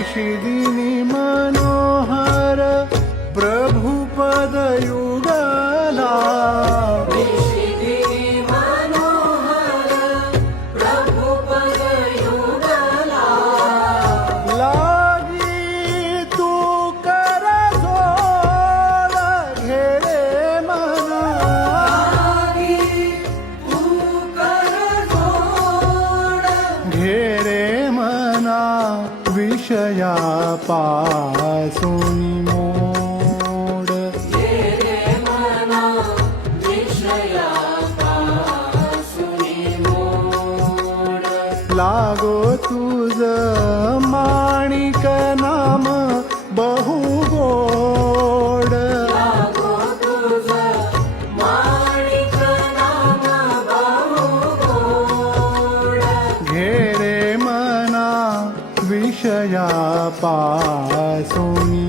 निशिदिनी मनोहर प्रभु पद युगला विषया पासून मोड लागो तुझ माणिक नाम बहु गोड विषया पासून